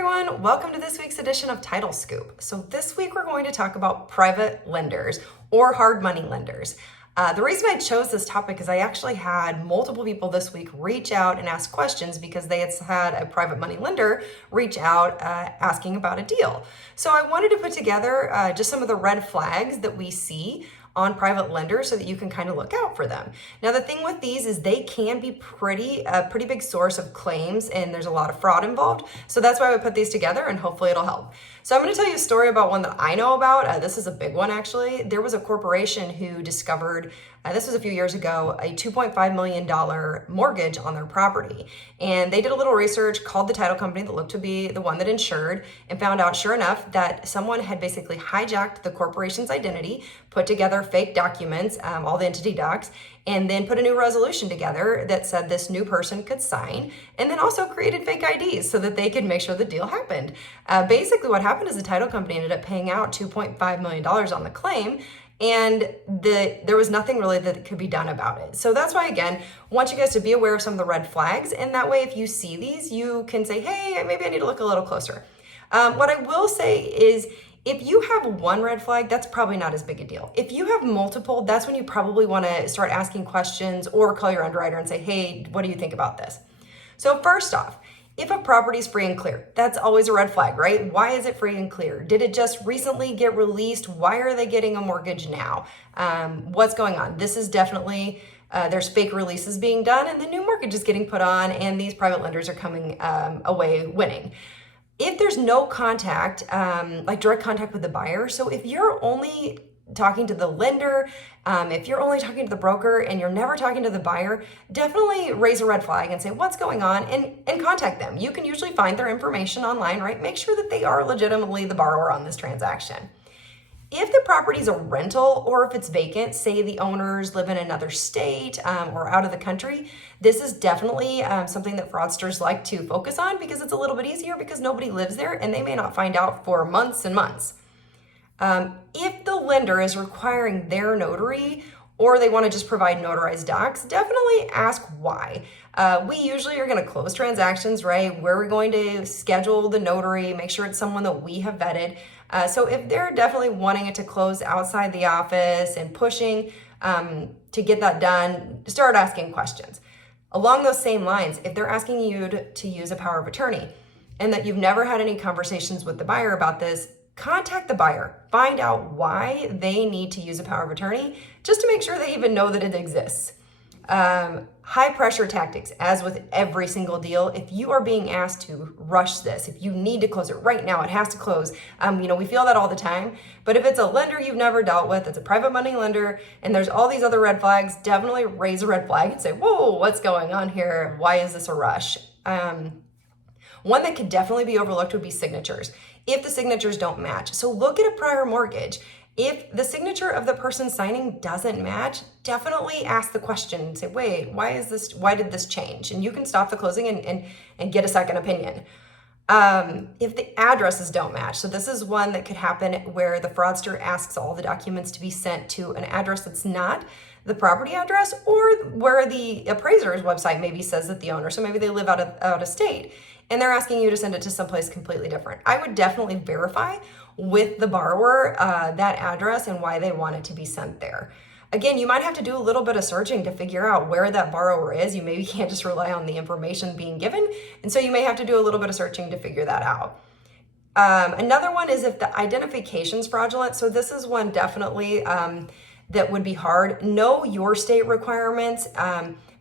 everyone, welcome to this week's edition of Title Scoop. So this week we're going to talk about private lenders or hard money lenders. The reason I chose this topic is I actually had multiple people this week reach out and ask questions because they had a private money lender reach out asking about a deal. So I wanted to put together just some of the red flags that we see on private lenders so that you can kind of look out for them. Now, the thing with these is they can be a pretty big source of claims, and there's a lot of fraud involved. So that's why we put these together, and hopefully it'll help. So I'm going to tell you a story about one that I know about. This is a big one, actually. There was a corporation who discovered, this was a few years ago, a $2.5 million mortgage on their property. And they did a little research, called the title company that looked to be the one that insured, and found out, sure enough, that someone had basically hijacked the corporation's identity, put together fake documents, all the entity docs, and then put a new resolution together that said this new person could sign, and then also created fake IDs so that they could make sure the deal happened. Basically what happened is the title company ended up paying out $2.5 million on the claim, and there was nothing really that could be done about it. So that's why, again, I want you guys to be aware of some of the red flags, and that way if you see these, you can say, hey, maybe I need to look a little closer. What I will say is, if you have one red flag, that's probably not as big a deal. If you have multiple, that's when you probably want to start asking questions or call your underwriter and say, hey, what do you think about this? So first off, if a property is free and clear, that's always a red flag, right? Why is it free and clear? Did it just recently get released? Why are they getting a mortgage now? What's going on? This is definitely, there's fake releases being done, and the new mortgage is getting put on, and these private lenders are coming away winning. If there's no contact, like direct contact with the buyer, so if you're only talking to the lender, if you're only talking to the broker and you're never talking to the buyer, definitely raise a red flag and say, what's going on? And contact them. You can usually find their information online, right? Make sure that they are legitimately the borrower on this transaction. If the property is a rental or if it's vacant, say the owners live in another state or out of the country, this is definitely something that fraudsters like to focus on because it's a little bit easier because nobody lives there and they may not find out for months and months. If the lender is requiring their notary or they want to just provide notarized docs, definitely ask why. We usually are going to close transactions, right? Where we're going to schedule the notary, make sure it's someone that we have vetted. So if they're definitely wanting it to close outside the office and pushing to get that done, start asking questions. Along those same lines, if they're asking you to use a power of attorney and that you've never had any conversations with the buyer about this, contact the buyer. Find out why they need to use a power of attorney just to make sure they even know that it exists. High pressure tactics, as with every single deal, if you are being asked to rush this, if you need to close it right now, it has to close. We feel that all the time, but if it's a lender you've never dealt with, it's a private money lender, and there's all these other red flags, definitely raise a red flag and say, whoa, what's going on here? Why is this a rush? One that could definitely be overlooked would be signatures. If the signatures don't match. So look at a prior mortgage. If the signature of the person signing doesn't match, definitely ask the question and say, wait, why did this change? And you can stop the closing and get a second opinion. If the addresses don't match, so this is one that could happen where the fraudster asks all the documents to be sent to an address that's not the property address or where the appraiser's website maybe says that the owner, so maybe they live out of state and they're asking you to send it to someplace completely different. I would definitely verify with the borrower that address and why they want it to be sent there. Again, you might have to do a little bit of searching to figure out where that borrower is. You maybe can't just rely on the information being given, and so you may have to do a little bit of searching to figure that out. Another one is if the identification's fraudulent. So this is one definitely that would be hard. Know your state requirements.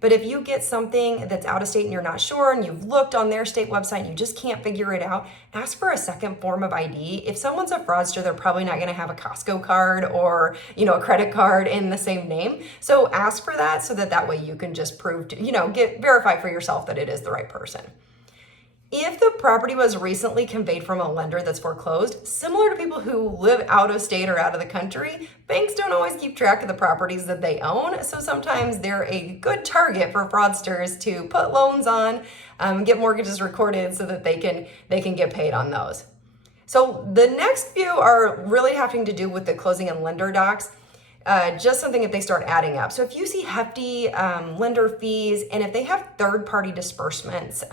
But if you get something that's out of state and you're not sure and you've looked on their state website and you just can't figure it out, ask for a second form of ID. If someone's a fraudster, they're probably not going to have a Costco card or, a credit card in the same name. So ask for that so that way you can just prove to, verify for yourself that it is the right person. If the property was recently conveyed from a lender that's foreclosed, similar to people who live out of state or out of the country, banks don't always keep track of the properties that they own, so sometimes they're a good target for fraudsters to put loans on, get mortgages recorded so that they can get paid on those. So the next few are really having to do with the closing and lender docs. just something if they start adding up. So if you see hefty lender fees, and if they have third-party disbursements,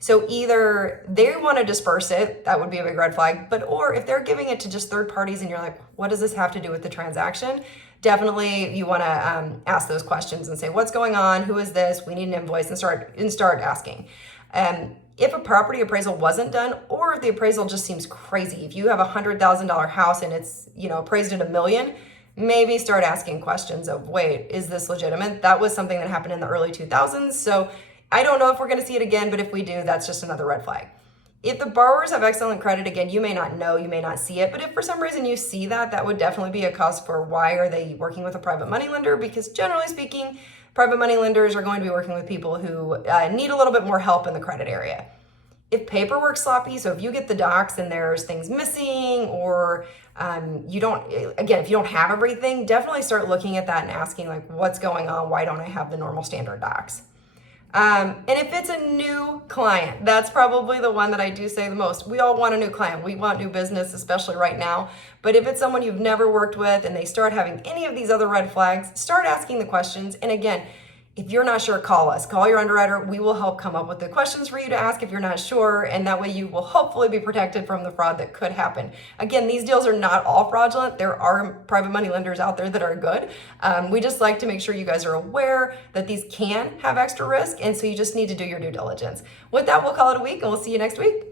so either they want to disperse it, that would be a big red flag, or if they're giving it to just third parties and you're like, what does this have to do with the transaction? Definitely you want to ask those questions and say, what's going on? Who is this? We need an invoice, and start asking. If a property appraisal wasn't done, or if the appraisal just seems crazy, if you have a $100,000 house and it's appraised at $1 million, maybe start asking questions of, wait, is this legitimate? That was something that happened in the early 2000s. So I don't know if we're going to see it again, but if we do, that's just another red flag. If the borrowers have excellent credit, again, you may not know, you may not see it, but if for some reason you see that, that would definitely be a cause for why are they working with a private money lender, because generally speaking, private money lenders are going to be working with people who need a little bit more help in the credit area. If paperwork's sloppy, so if you get the docs and there's things missing, or if you don't have everything, definitely start looking at that and asking, like, what's going on? Why don't I have the normal standard docs? And if it's a new client, that's probably the one that I do say the most. We all want a new client. We want new business, especially right now. But if it's someone you've never worked with and they start having any of these other red flags, start asking the questions. And again, if you're not sure, call us. Call your underwriter. We will help come up with the questions for you to ask if you're not sure, and that way you will hopefully be protected from the fraud that could happen. Again, these deals are not all fraudulent. There are private money lenders out there that are good. We just like to make sure you guys are aware that these can have extra risk, and so you just need to do your due diligence. With that, we'll call it a week, and we'll see you next week.